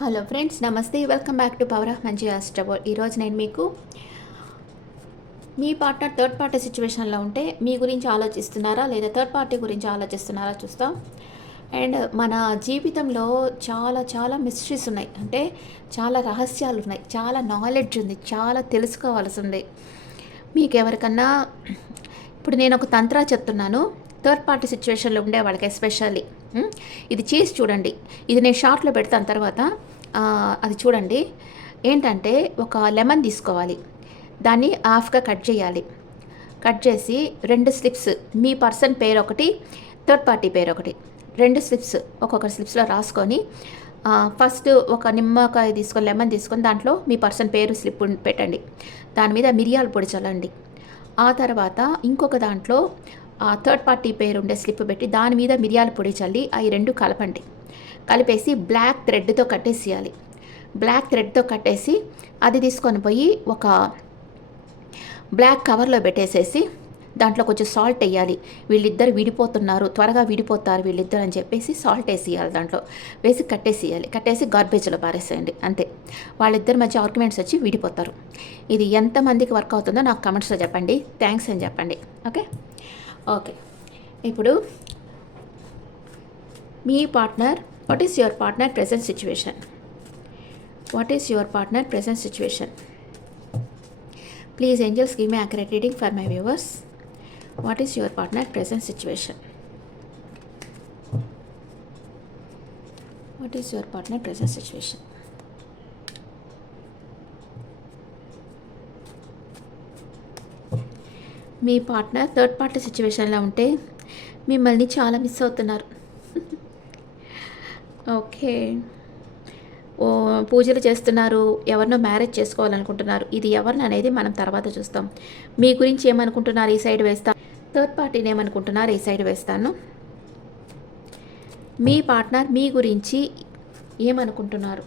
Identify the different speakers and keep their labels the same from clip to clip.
Speaker 1: Hello friends నమస్తే. Welcome back to power of మంచి ఆస్ట్రబోల్ ఈరోజు నేను మీకు మీ పార్ట్నర్ థర్డ్ పార్టీ సిచ్యువేషన్లో ఉంటే మీ గురించి ఆలోచిస్తున్నారా లేదా థర్డ్ పార్టీ గురించి ఆలోచిస్తున్నారా చూస్తాం. అండ్ మన జీవితంలో చాలా చాలా మిస్టరీస్ ఉన్నాయి. అంటే చాలా రహస్యాలు ఉన్నాయి. చాలా నాలెడ్జ్ ఉంది. చాలా తెలుసుకోవాల్సి ఉంది. మీకు ఎవరికన్నా ఇప్పుడు నేను ఒక తంత్రా చెప్తున్నాను. థర్డ్ పార్టీ సిచ్యువేషన్లో ఉండే వాళ్ళకి ఎస్పెషల్లీ ఇది చేసి చూడండి. ఇది నేను షార్ట్లో పెడతాను తర్వాత అది చూడండి. ఏంటంటే ఒక లెమన్ తీసుకోవాలి. దాన్ని హాఫ్గా కట్ చేయాలి. కట్ చేసి రెండు స్లిప్స్ మీ పర్సన్ పేరు ఒకటి థర్డ్ పార్టీ పేరు ఒకటి రెండు స్లిప్స్ ఒక్కొక్క స్లిప్స్లో రాసుకొని ఫస్ట్ ఒక నిమ్మకాయ తీసుకొని లెమన్ తీసుకొని దాంట్లో మీ పర్సన్ పేరు స్లిప్ పెట్టండి. దాని మీద మిరియాల పొడి చల్లండి. ఆ తర్వాత ఇంకొక దాంట్లో థర్డ్ పార్టీ పేరు ఉండే స్లిప్ పెట్టి దాని మీద మిరియాల పొడి చల్లి అవి రెండు కలపండి. కలిపేసి బ్లాక్ థ్రెడ్తో కట్టేసేయాలి. బ్లాక్ థ్రెడ్తో కట్టేసి అది తీసుకొని పోయి ఒక బ్లాక్ కవర్లో పెట్టేసేసి దాంట్లో కొంచెం సాల్ట్ వేయాలి. వీళ్ళిద్దరు విడిపోతున్నారు. త్వరగా విడిపోతారు వీళ్ళిద్దరు అని చెప్పేసి సాల్ట్ వేసేయాలి దాంట్లో. వేసి కట్టేసేయాలి. కట్టేసి గార్బేజ్లో పారేసేయండి. అంతే. వాళ్ళిద్దరి మధ్య ఆర్గ్యుమెంట్స్ వచ్చి విడిపోతారు. ఇది ఎంతమందికి వర్క్ అవుతుందో నాకు కమెంట్స్లో చెప్పండి. థ్యాంక్స్ అని చెప్పండి. ఓకే? ఓకే ఇప్పుడు మీ partner what is your partner present situation what is your partner present situation please angels give me accurate reading for my viewers what is your partner present situation what is your partner present situation me partner third party సిచ్యువేషన్లో ఉంటే మిమ్మల్ని చాలా miss అవుతున్నారు. Okay. ఓ పూజలు చేస్తున్నారు. ఎవరినో marriage చేసుకోవాలనుకుంటున్నారు. ఇది ఎవరిని అనేది మనం తర్వాత చూస్తాం. మీ గురించి ఏమనుకుంటున్నారు? ఈ సైడ్ వేస్తా. థర్డ్ పార్టీని ఏమనుకుంటున్నారు? ఈ సైడ్ వేస్తాను. మీ పార్ట్నర్ మీ గురించి ఏమనుకుంటున్నారు?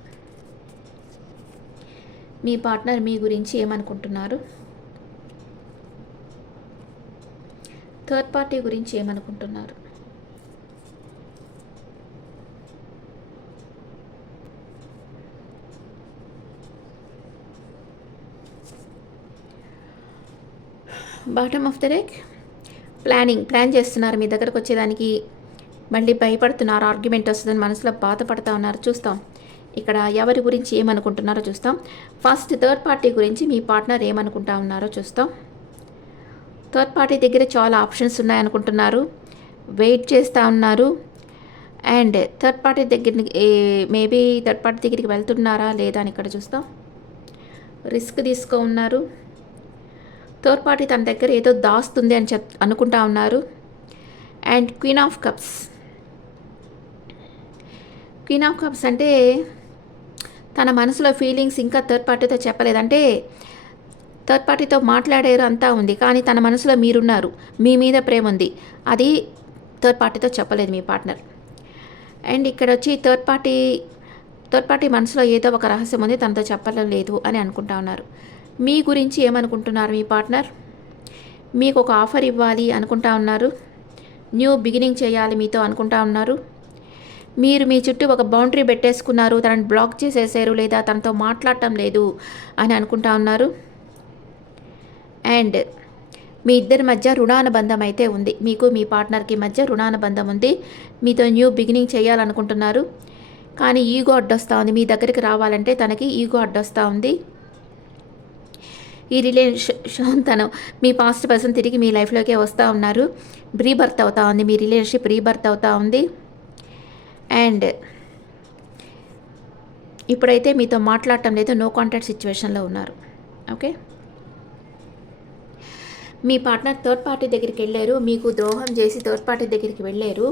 Speaker 1: మీ పార్ట్నర్ మీ గురించి ఏమనుకుంటున్నారు? థర్డ్ పార్టీ గురించి ఏమనుకుంటున్నారు? Bottom of the deck planning plan చేస్తున్నారు. మీ దగ్గరకు వచ్చేదానికి మళ్ళీ భయపడుతున్నారు. ఆర్గ్యుమెంట్ వస్తుందని మనసులో బాధపడతా ఉన్నారు. చూస్తాం. ఇక్కడ ఎవరి గురించి ఏమనుకుంటున్నారో చూస్తాం. ఫస్ట్ థర్డ్ పార్టీ గురించి మీ పార్ట్నర్ ఏమనుకుంటా ఉన్నారో చూస్తాం. థర్డ్ పార్టీ దగ్గర చాలా ఆప్షన్స్ ఉన్నాయనుకుంటున్నారు. వెయిట్ చేస్తూ ఉన్నారు. అండ్ థర్డ్ పార్టీ దగ్గర మేబీ థర్డ్ పార్టీ దగ్గరికి వెళ్తున్నారా లేదా అని ఇక్కడ చూస్తాం. రిస్క్ తీసుకో ఉన్నారు. థర్డ్ పార్టీ తన దగ్గర ఏదో దాస్తుంది అని చెప్ అనుకుంటా ఉన్నారు. And queen of cups. Queen of cups అంటే తన మనసులో ఫీలింగ్స్ ఇంకా థర్డ్ పార్టీతో చెప్పలేదంటే థర్డ్ పార్టీతో మాట్లాడారు అంతా ఉంది. కానీ తన మనసులో మీరున్నారు. మీ మీద ప్రేమ ఉంది. అది థర్డ్ పార్టీతో చెప్పలేదు మీ పార్ట్నర్. అండ్ ఇక్కడ వచ్చి థర్డ్ పార్టీ థర్డ్ పార్టీ మనసులో ఏదో ఒక రహస్యం ఉంది. తనతో చెప్పడం లేదు అని అనుకుంటా ఉన్నారు. మీ గురించి ఏమనుకుంటున్నారు మీ పార్ట్నర్? మీకు ఒక ఆఫర్ ఇవ్వాలి అనుకుంటా ఉన్నారు. న్యూ బిగినింగ్ చేయాలి మీతో అనుకుంటా ఉన్నారు. మీరు మీ చుట్టూ ఒక బౌండరీ పెట్టేసుకున్నారు. తనని బ్లాక్ చేసేసారు లేదా తనతో మాట్లాడటం లేదు అని అనుకుంటా ఉన్నారు. అండ్ మీ ఇద్దరి మధ్య రుణానుబంధం అయితే ఉంది. మీకు మీ పార్ట్నర్కి మధ్య రుణానుబంధం ఉంది. మీతో న్యూ బిగినింగ్ చేయాలనుకుంటున్నారు. కానీ ఈగో అడ్డొస్తూ ఉంది. మీ దగ్గరికి రావాలంటే తనకి ఈగో అడ్డొస్తూ ఉంది. ఈ రిలేషన్ తను మీ పాస్ట్ పర్సన్ తిరిగి మీ లైఫ్లోకే వస్తూ ఉన్నారు. రీబర్త్ అవుతూ ఉంది. మీ రిలేషన్షిప్ రీబర్త్ అవుతూ ఉంది. అండ్ ఇప్పుడైతే మీతో మాట్లాడటం లేదు. నో కాంటాక్ట్ సిచ్యువేషన్లో ఉన్నారు. ఓకే? మీ పార్ట్నర్ థర్డ్ పార్టీ దగ్గరికి వెళ్ళారు మీకు ద్రోహం చేసి థర్డ్ పార్టీ దగ్గరికి వెళ్ళారు.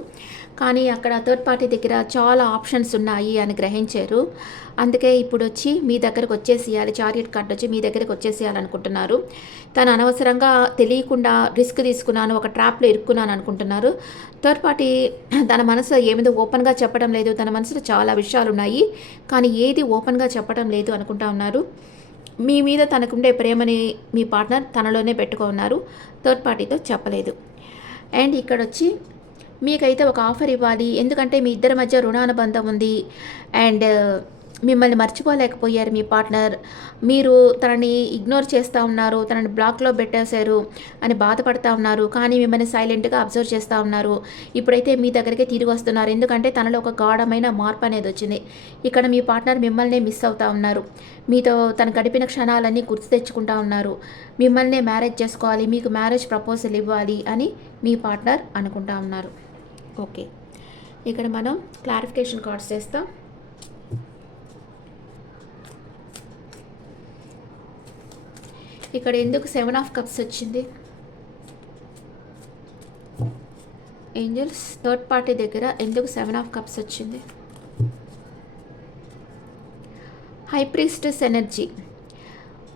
Speaker 1: కానీ అక్కడ థర్డ్ పార్టీ దగ్గర చాలా ఆప్షన్స్ ఉన్నాయి అని గ్రహించారు. అందుకే ఇప్పుడు వచ్చి మీ దగ్గరకు వచ్చేసేయాలి చారియట్ కార్డ్ వచ్చి మీ దగ్గరకు వచ్చేసేయాలనుకుంటున్నారు తను అనవసరంగా తెలియకుండా రిస్క్ తీసుకున్నాను ఒక ట్రాప్లో ఇరుక్కున్నాను అనుకుంటున్నారు. థర్డ్ పార్టీ తన మనసులో ఏమిదో ఓపెన్గా చెప్పడం లేదు తన మనసులో చాలా విషయాలు ఉన్నాయి. కానీ ఏది ఓపెన్గా చెప్పడం లేదు అనుకుంటా ఉన్నారు. మీ మీద తనకుండే ప్రేమని మీ పార్ట్నర్ తనలోనే పెట్టుకున్నారు. థర్డ్ పార్టీతో చెప్పలేదు. అండ్ ఇక్కడ వచ్చి మీకైతే ఒక ఆఫర్ ఇవ్వాలి. ఎందుకంటే మీ ఇద్దరి మధ్య రుణానుబంధం ఉంది. అండ్ మిమ్మల్ని మర్చిపోలేకపోయారు మీ పార్ట్నర్. మీరు తనని ఇగ్నోర్ చేస్తూ ఉన్నారు తనని బ్లాక్లో పెట్టేశారు అని బాధపడతా ఉన్నారు కానీ మిమ్మల్ని సైలెంట్గా అబ్జర్వ్ చేస్తూ ఉన్నారు. ఇప్పుడైతే మీ దగ్గరికి తిరిగి వస్తున్నారు. ఎందుకంటే తనలో ఒక గాఢమైన మార్పు అనేది వచ్చింది. ఇక్కడ మీ పార్ట్నర్ మిమ్మల్ని మిస్ అవుతా ఉన్నారు. మీతో తను గడిపిన క్షణాలన్నీ గుర్తు తెచ్చుకుంటా ఉన్నారు. మిమ్మల్ని మ్యారేజ్ చేసుకోవాలి మీకు మ్యారేజ్ ప్రపోజల్ ఇవ్వాలి అని మీ పార్ట్నర్ అనుకుంటా ఉన్నారు. ఓకే. ఇక్కడ మనం క్లారిఫికేషన్ కార్డ్స్ చేస్తాం. ఇక్కడ ఎందుకు సెవెన్ ఆఫ్ కప్స్ వచ్చింది? ఏంజల్స్ థర్డ్ పార్టీ దగ్గర ఎందుకు సెవెన్ ఆఫ్ కప్స్ వచ్చింది? High priestess energy.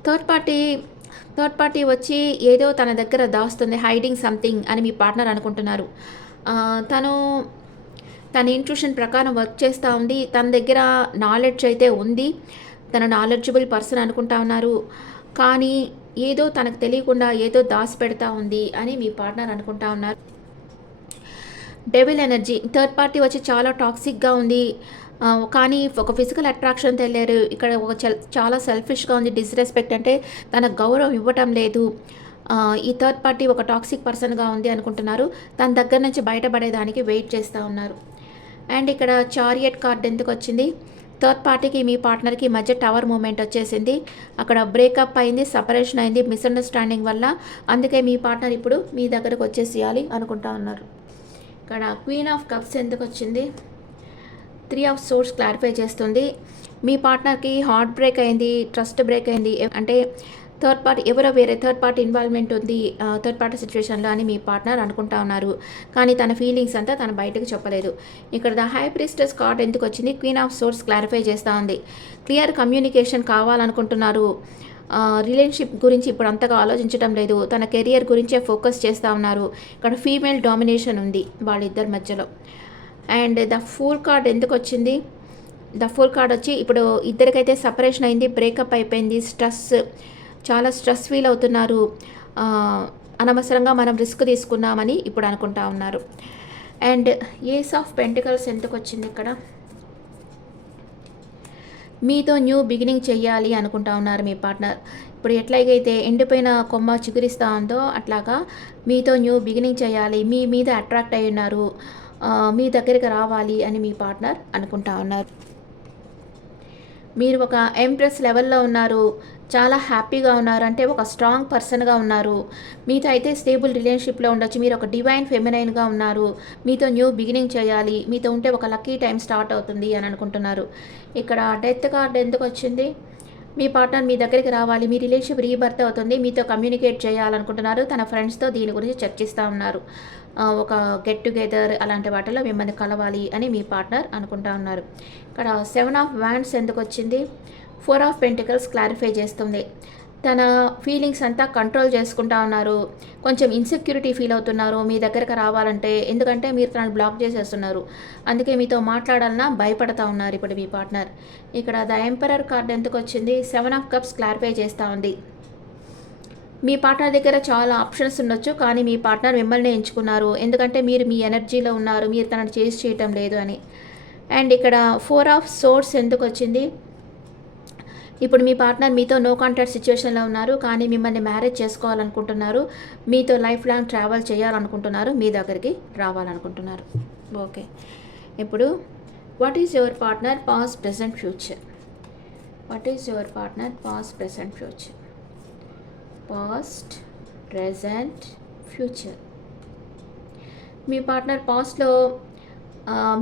Speaker 1: Third party third party వచ్చి ఏదో తన దగ్గర దాస్తుంది హైడింగ్ సంథింగ్ అని మీ పార్ట్నర్ అనుకుంటున్నారు. తను తన ఇంట్యూషన్ ప్రకారం వర్క్ చేస్తూ ఉంది తన దగ్గర నాలెడ్జ్ అయితే ఉంది తన నాలెడ్జబుల్ పర్సన్ అనుకుంటా ఉన్నారు. కానీ ఏదో తనకు తెలియకుండా ఏదో దాచి పెడతా ఉంది అని మీ పార్ట్నర్ అనుకుంటా ఉన్నారు. Devil energy. థర్డ్ పార్టీ వచ్చి చాలా టాక్సిక్గా ఉంది. కానీ ఒక ఫిజికల్ అట్రాక్షన్ తెలియరు ఇక్కడ ఒక చాలా సెల్ఫిష్గా ఉంది డిస్రెస్పెక్ట్ అంటే తన గౌరవం ఇవ్వటం లేదు. ఈ థర్డ్ పార్టీ ఒక టాక్సిక్ పర్సన్గా ఉంది అనుకుంటున్నారు. తన దగ్గర నుంచి బయటపడేదానికి వెయిట్ చేస్తూ ఉన్నారు. అండ్ ఇక్కడ చారియట్ కార్డ్ ఎందుకు వచ్చింది? థర్డ్ పార్టీకి మీ పార్ట్నర్కి మధ్య టవర్ మూమెంట్ వచ్చేసింది. అక్కడ బ్రేకప్ అయింది సపరేషన్ అయింది మిస్అండర్స్టాండింగ్ వల్ల. అందుకే మీ పార్ట్నర్ ఇప్పుడు మీ దగ్గరకు వచ్చేసేయాలి అనుకుంటా ఉన్నారు. ఇక్కడ క్వీన్ ఆఫ్ కప్స్ ఎందుకు వచ్చింది? త్రీ ఆఫ్ సోర్స్ క్లారిఫై చేస్తుంది. మీ పార్ట్నర్కి హార్ట్ బ్రేక్ అయింది ట్రస్ట్ బ్రేక్ అయింది అంటే థర్డ్ పార్టీ ఎవరో వేరే థర్డ్ పార్టీ ఇన్వాల్వ్మెంట్ ఉంది థర్డ్ పార్టీ సిచ్యువేషన్లో అని మీ పార్ట్నర్ అనుకుంటా ఉన్నారు. కానీ తన ఫీలింగ్స్ అంతా తన బయటకు చెప్పలేదు. ఇక్కడ ద హై ప్రిస్టెస్ కార్డ్ ఎందుకు వచ్చింది? క్వీన్ ఆఫ్ సోర్స్ క్లారిఫై చేస్తూ ఉంది. క్లియర్ కమ్యూనికేషన్ కావాలనుకుంటున్నారు. రిలేషన్షిప్ గురించి ఇప్పుడు అంతగా ఆలోచించడం లేదు. తన కెరియర్ గురించే ఫోకస్ చేస్తూ ఉన్నారు. ఇక్కడ ఫీమేల్ డామినేషన్ ఉంది వాళ్ళిద్దరి మధ్యలో. అండ్ ద ఫూల్ కార్డ్ ఎందుకు వచ్చింది? ద ఫుల్ కార్డ్ వచ్చి ఇప్పుడు ఇద్దరికైతే సపరేషన్ అయింది బ్రేకప్ అయిపోయింది స్ట్రెస్ చాలా స్ట్రెస్ ఫీల్ అవుతున్నారు. అనవసరంగా మనం రిస్క్ తీసుకున్నామని ఇప్పుడు అనుకుంటా ఉన్నారు. అండ్ ఏస్ ఆఫ్ పెంటికల్స్ ఎందుకు వచ్చింది ఇక్కడ? మీతో న్యూ బిగినింగ్ చేయాలి అనుకుంటా ఉన్నారు మీ పార్ట్నర్. ఇప్పుడు ఎట్లాగైతే ఎండిపోయిన కొమ్మ చిగురిస్తూ ఉందో అట్లాగా మీతో న్యూ బిగినింగ్ చేయాలి మీ మీద అట్రాక్ట్ అయి ఉన్నారు మీ దగ్గరికి రావాలి అని మీ పార్ట్నర్ అనుకుంటా ఉన్నారు. మీరు ఒక ఎంప్రెస్ లెవెల్లో ఉన్నారు. చాలా హ్యాపీగా ఉన్నారు. అంటే ఒక స్ట్రాంగ్ పర్సన్గా ఉన్నారు. మీతో అయితే స్టేబుల్ రిలేషన్షిప్లో ఉండొచ్చు. మీరు ఒక డివైన్ ఫెమినైన్గా ఉన్నారు. మీతో న్యూ బిగినింగ్ చేయాలి. మీతో ఉంటే ఒక లక్కీ టైం స్టార్ట్ అవుతుంది అని అనుకుంటున్నారు. ఇక్కడ డెత్ కార్డ్ ఎందుకు వచ్చింది? మీ పార్ట్నర్ మీ దగ్గరికి రావాలి. మీ రిలేషన్షిప్ రీబర్త్ అవుతుంది. మీతో కమ్యూనికేట్ చేయాలనుకుంటున్నారు. తన ఫ్రెండ్స్తో దీని గురించి చర్చిస్తూ ఉన్నారు. ఒక గెట్ టుగెదర్ అలాంటి వాటిలో మిమ్మల్ని కలవాలి అని మీ పార్ట్నర్ అనుకుంటా ఉన్నారు. ఇక్కడ సెవెన్ ఆఫ్ వ్యాండ్స్ ఎందుకు వచ్చింది? ఫోర్ ఆఫ్ పెంటికల్స్ క్లారిఫై చేస్తుంది. తన ఫీలింగ్స్ అంతా కంట్రోల్ చేసుకుంటా ఉన్నారు. కొంచెం ఇన్సెక్యూరిటీ ఫీల్ అవుతున్నారు. మీ దగ్గరకు రావాలంటే ఎందుకంటే మీరు తనని బ్లాక్ చేసేస్తున్నారు. అందుకే మీతో మాట్లాడాలన్నా భయపడతా ఉన్నారు ఇప్పుడు మీ పార్ట్నర్ ఇక్కడ ద ఎంపరర్ కార్డ్ ఎందుకు వచ్చింది? సెవెన్ ఆఫ్ కప్స్ క్లారిఫై చేస్తూ ఉంది. మీ పార్ట్నర్ దగ్గర చాలా ఆప్షన్స్ ఉండొచ్చు కానీ మీ పార్ట్నర్ మిమ్మల్ని ఎంచుకున్నారు. ఎందుకంటే మీరు మీ ఎనర్జీలో ఉన్నారు. మీరు తనని చేసి చేయటం లేదు అని. అండ్ ఇక్కడ ఫోర్ ఆఫ్ సోర్స్ ఎందుకు వచ్చింది? ఇప్పుడు మీ పార్ట్నర్ మీతో నో కాంటాక్ట్ సిచ్యువేషన్లో ఉన్నారు కానీ మిమ్మల్ని మ్యారేజ్ చేసుకోవాలనుకుంటున్నారు మీతో లైఫ్ లాంగ్ ట్రావెల్ చేయాలనుకుంటున్నారు మీ దగ్గరికి రావాలనుకుంటున్నారు. ఓకే ఇప్పుడు what is your partner past present future what is your partner past present future past present future me partner పాస్ట్లో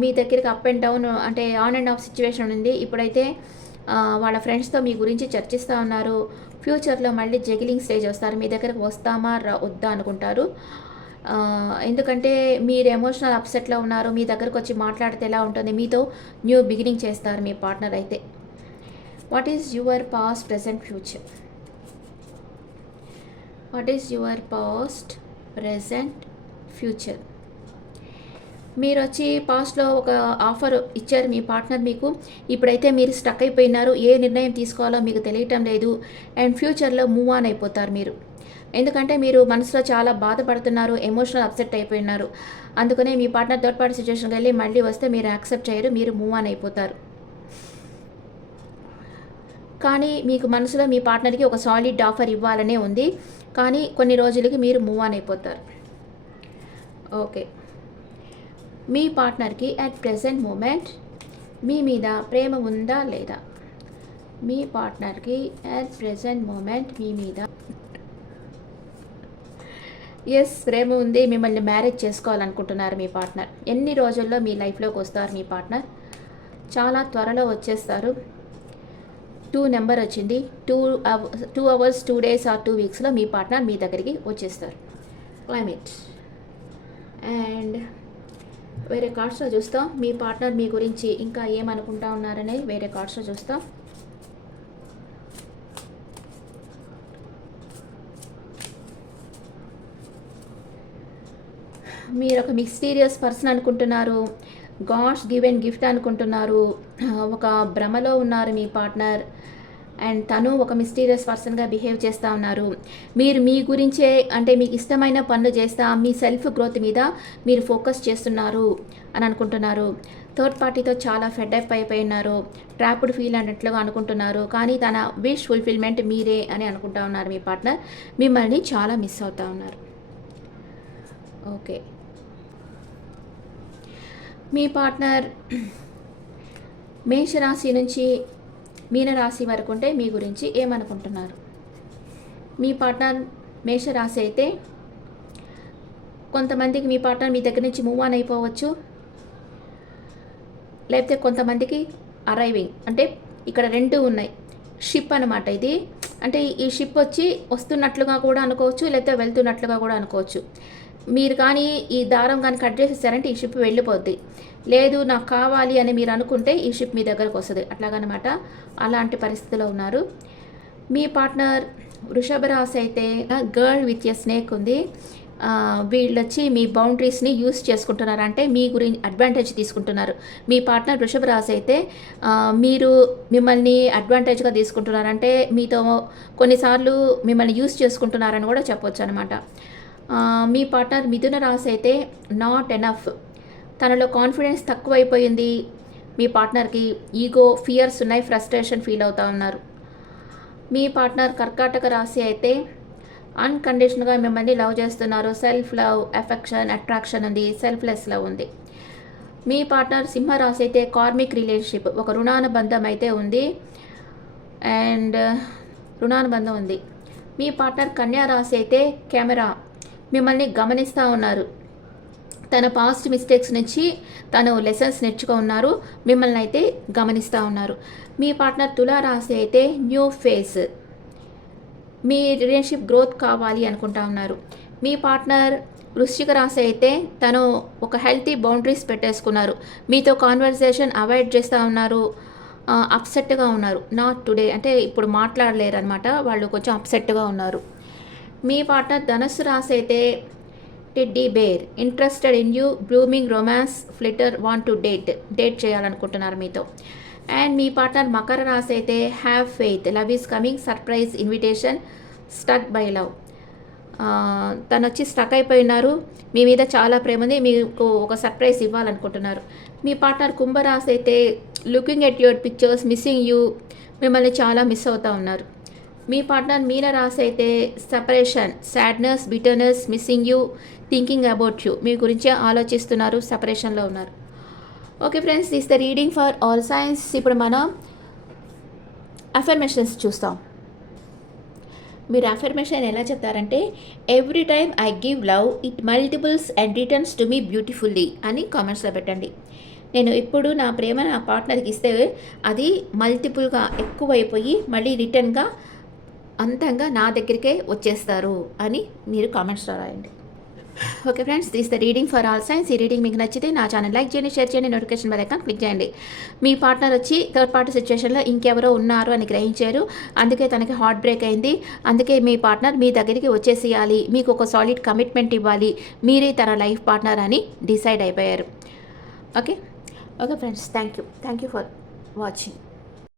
Speaker 1: మీ దగ్గరికి అప్ అండ్ డౌన్ అంటే ఆన్ అండ్ ఆఫ్ సిచ్యువేషన్ ఉంది. ఇప్పుడైతే వాళ్ళ ఫ్రెండ్స్తో మీ గురించి చర్చిస్తూ ఉన్నారు. ఫ్యూచర్లో మళ్ళీ జగిలింగ్ స్టేజ్ వస్తారు. మీ దగ్గరకు వస్తామా? రా వద్దా? అనుకుంటారు. ఎందుకంటే మీరు ఎమోషనల్ అప్సెట్లో ఉన్నారు. మీ దగ్గరకు వచ్చి మాట్లాడితే ఎలా ఉంటుంది? మీతో న్యూ బిగినింగ్ చేస్తారు మీ పార్ట్నర్ అయితే. What is your past present future what is your past present future మీరు వచ్చి పాస్ట్లో ఒక ఆఫర్ ఇచ్చారు మీ పార్ట్నర్ మీకు. ఇప్పుడైతే మీరు స్టక్ అయిపోయినారు. ఏ నిర్ణయం తీసుకోవాలో మీకు తెలియటం లేదు. అండ్ ఫ్యూచర్లో మూవ్ ఆన్ అయిపోతారు మీరు. ఎందుకంటే మీరు మనసులో చాలా బాధపడుతున్నారు. ఎమోషనల్ అప్సెట్ అయిపోయినారు. అందుకనే మీ పార్ట్నర్ థర్డ్ పార్టీ సిచ్యువేషన్కి వెళ్ళి మళ్ళీ వస్తే మీరు యాక్సెప్ట్ చేయరు. మీరు మూవ్ ఆన్ అయిపోతారు. కానీ మీకు మనసులో మీ పార్ట్నర్కి ఒక సాలిడ్ ఆఫర్ ఇవ్వాలనే ఉంది. కానీ కొన్ని రోజులకి మీరు మూవ్ ఆన్ అయిపోతారు. ఓకే. మీ పార్ట్నర్కి అట్ ప్రెసెంట్ మూమెంట్ మీ మీద ప్రేమ ఉందా లేదా? మీ పార్ట్నర్కి అట్ ప్రెసెంట్ మూమెంట్ మీ మీద ఎస్ ప్రేమ ఉంది. మిమ్మల్ని మ్యారేజ్ చేసుకోవాలనుకుంటున్నారు మీ పార్ట్నర్. ఎన్ని రోజుల్లో మీ లైఫ్లోకి వస్తారు మీ పార్ట్నర్? చాలా త్వరలో వచ్చేస్తారు. టూ నెంబర్ వచ్చింది. Two two hours two days or two వీక్స్లో మీ పార్ట్నర్ మీ దగ్గరికి వచ్చేస్తారు. క్లైమేట్ అండ్ వేరే కార్డ్స్లో చూస్తాం. మీ పార్ట్నర్ మీ గురించి ఇంకా ఏమనుకుంటా ఉన్నారని వేరే కార్డ్స్లో చూస్తాం. మీరు ఒక మిస్టీరియస్ పర్సన్ అనుకుంటున్నారు. గాడ్స్ గివెన్ గిఫ్ట్ అనుకుంటున్నారు. ఒక భ్రమలో ఉన్నారు మీ పార్ట్నర్. అండ్ తను ఒక మిస్టీరియస్ పర్సన్గా బిహేవ్ చేస్తూ ఉన్నారు. మీరు మీ గురించే అంటే మీకు ఇష్టమైన పనులు చేస్తా మీ సెల్ఫ్ గ్రోత్ మీద మీరు ఫోకస్ చేస్తున్నారు అని అనుకుంటున్నారు. థర్డ్ పార్టీతో చాలా ఫెడ్ అయిపోయి ఉన్నారు. ట్రాప్డ్ ఫీల్ అన్నట్లుగా అనుకుంటున్నారు. కానీ తన విష్ ఫుల్ఫిల్మెంట్ మీరే అని అనుకుంటా ఉన్నారు మీ పార్ట్నర్. మిమ్మల్ని చాలా మిస్ అవుతూ ఉన్నారు. ఓకే. మీ పార్ట్నర్ మేషరాశి నుంచి మీనరాశి వరకు ఉంటే మీ గురించి ఏమనుకుంటున్నారు? మీ పార్ట్నర్ మేషరాశి అయితే కొంతమందికి మీ పార్ట్నర్ మీ దగ్గర నుంచి మూవ్ ఆన్ అయిపోవచ్చు. లేకపోతే కొంతమందికి అరైవింగ్ అంటే ఇక్కడ రెండు ఉన్నాయి. షిప్ అనమాట ఇది. అంటే ఈ షిప్ వచ్చి వస్తున్నట్లుగా కూడా అనుకోవచ్చు లేకపోతే వెళ్తున్నట్లుగా కూడా అనుకోవచ్చు. మీరు కానీ ఈ దారం కానీ కట్ చేసేసారంటే ఈ షిప్ వెళ్ళిపోద్ది. లేదు నాకు కావాలి అని మీరు అనుకుంటే ఈ షిప్ మీ దగ్గరకు వస్తుంది. అట్లాగనమాట అలాంటి పరిస్థితిలో ఉన్నారు. మీ పార్ట్నర్ వృషభ రాశి అయితే గర్ల్ విత్ ఎ స్నేక్ ఉంది. వీళ్ళు వచ్చి మీ బౌండరీస్ని యూస్ చేసుకుంటున్నారు. అంటే మీ గురించి అడ్వాంటేజ్ తీసుకుంటున్నారు. మీ పార్ట్నర్ వృషభ రాశి అయితే మీరు మిమ్మల్ని అడ్వాంటేజ్గా తీసుకుంటున్నారంటే మీతో కొన్నిసార్లు మిమ్మల్ని యూస్ చేసుకుంటున్నారని కూడా చెప్పొచ్చు అనమాట మీ పార్ట్నర్ మిథున రాశి అయితే నాట్ ఎనఫ్ తనలో కాన్ఫిడెన్స్ తక్కువైపోయింది. మీ పార్ట్నర్కి ఈగో ఫియర్స్ ఉన్నాయి ఫ్రస్ట్రేషన్ ఫీల్ అవుతూ ఉన్నారు. మీ పార్ట్నర్ కర్కాటక రాశి అయితే అన్కండిషన్గా మిమ్మల్ని లవ్ చేస్తున్నారు. సెల్ఫ్ లవ్ ఎఫెక్షన్ అట్రాక్షన్ ఉంది సెల్ఫ్లెస్ లవ్ ఉంది. మీ పార్ట్నర్ సింహరాశి అయితే కార్మిక్ రిలేషన్షిప్ ఒక రుణానుబంధం అయితే ఉంది. అండ్ రుణానుబంధం ఉంది. మీ పార్ట్నర్ కన్యా రాశి అయితే కెమెరా మిమ్మల్ని గమనిస్తూ ఉన్నారు. తన పాస్ట్ మిస్టేక్స్ నుంచి తను లెసన్స్ నేర్చుకో ఉన్నారు. మిమ్మల్ని అయితే గమనిస్తూ ఉన్నారు. మీ పార్ట్నర్ తులారాశి అయితే న్యూ ఫేస్ మీ రిలేషన్షిప్ గ్రోత్ కావాలి అనుకుంటా ఉన్నారు. మీ పార్ట్నర్ వృశ్చిక రాశి అయితే తను ఒక హెల్తీ బౌండరీస్ పెట్టేసుకున్నారు. మీతో కాన్వర్సేషన్ అవాయిడ్ చేస్తూ ఉన్నారు. అప్సెట్గా ఉన్నారు. నాట్ టుడే అంటే ఇప్పుడు మాట్లాడలేరు అనమాట వాళ్ళు కొంచెం అప్సెట్గా ఉన్నారు. మీ పార్ట్నర్ ధనస్సు రాసైతే అయితే teddy bear interested in you blooming romance flirter want to date date చేయాలనుకుంటున్నారు మీతో. అండ్ మీ పార్ట్నర్ మకర రాశి అయితే have faith love is coming surprise invitation stuck by love తను వచ్చి స్టక్ అయిపోయినారు మీ మీద చాలా ప్రేమ ఉంది మీకు ఒక సర్ప్రైజ్ ఇవ్వాలనుకుంటున్నారు. మీ పార్ట్నర్ కుంభరాశి అయితే looking at your pictures missing you మిమ్మల్ని చాలా మిస్ అవుతూ ఉన్నారు. మీ పార్ట్నర్ మీన రాసి అయితే separation sadness bitterness missing you thinking about you మీ గురించే ఆలోచిస్తున్నారు సపరేషన్లో ఉన్నారు. Okay friends this the reading for all signs ఇప్పుడు మనం అఫర్మేషన్స్ చూస్తాం. మీరు అఫర్మేషన్ ఎలా చెప్తారంటే every time I give love it multiples and returns to me beautifully అని కామెంట్స్లో పెట్టండి. నేను ఇప్పుడు నా ప్రేమ నా పార్ట్నర్కి ఇస్తే అది మల్టిపుల్గా ఎక్కువైపోయి మళ్ళీ రిటర్న్గా అంతంగా నా దగ్గరికే వచ్చేస్తారు అని మీరు కామెంట్స్లో రాయండి. Okay friends this the reading for all signs ఈ రీడింగ్ మీకు నచ్చితే నా ఛానల్ లైక్ చేయండి షేర్ చేయండి నోటిఫికేషన్ బెల్ ఐకాన్ క్లిక్ చేయండి. మీ పార్ట్నర్ వచ్చి థర్డ్ పార్టీ సిచ్యువేషన్లో ఇంకెవరో ఉన్నారు అని గ్రహించారు. అందుకే తనకి హార్ట్ బ్రేక్ అయింది. అందుకే మీ పార్ట్నర్ మీ దగ్గరికి వచ్చేసేయాలి. మీకు ఒక సాలిడ్ కమిట్మెంట్ ఇవ్వాలి. మీరే తన లైఫ్ పార్ట్నర్ అని డిసైడ్ అయిపోయారు. Okay okay friends thank you thank you for watching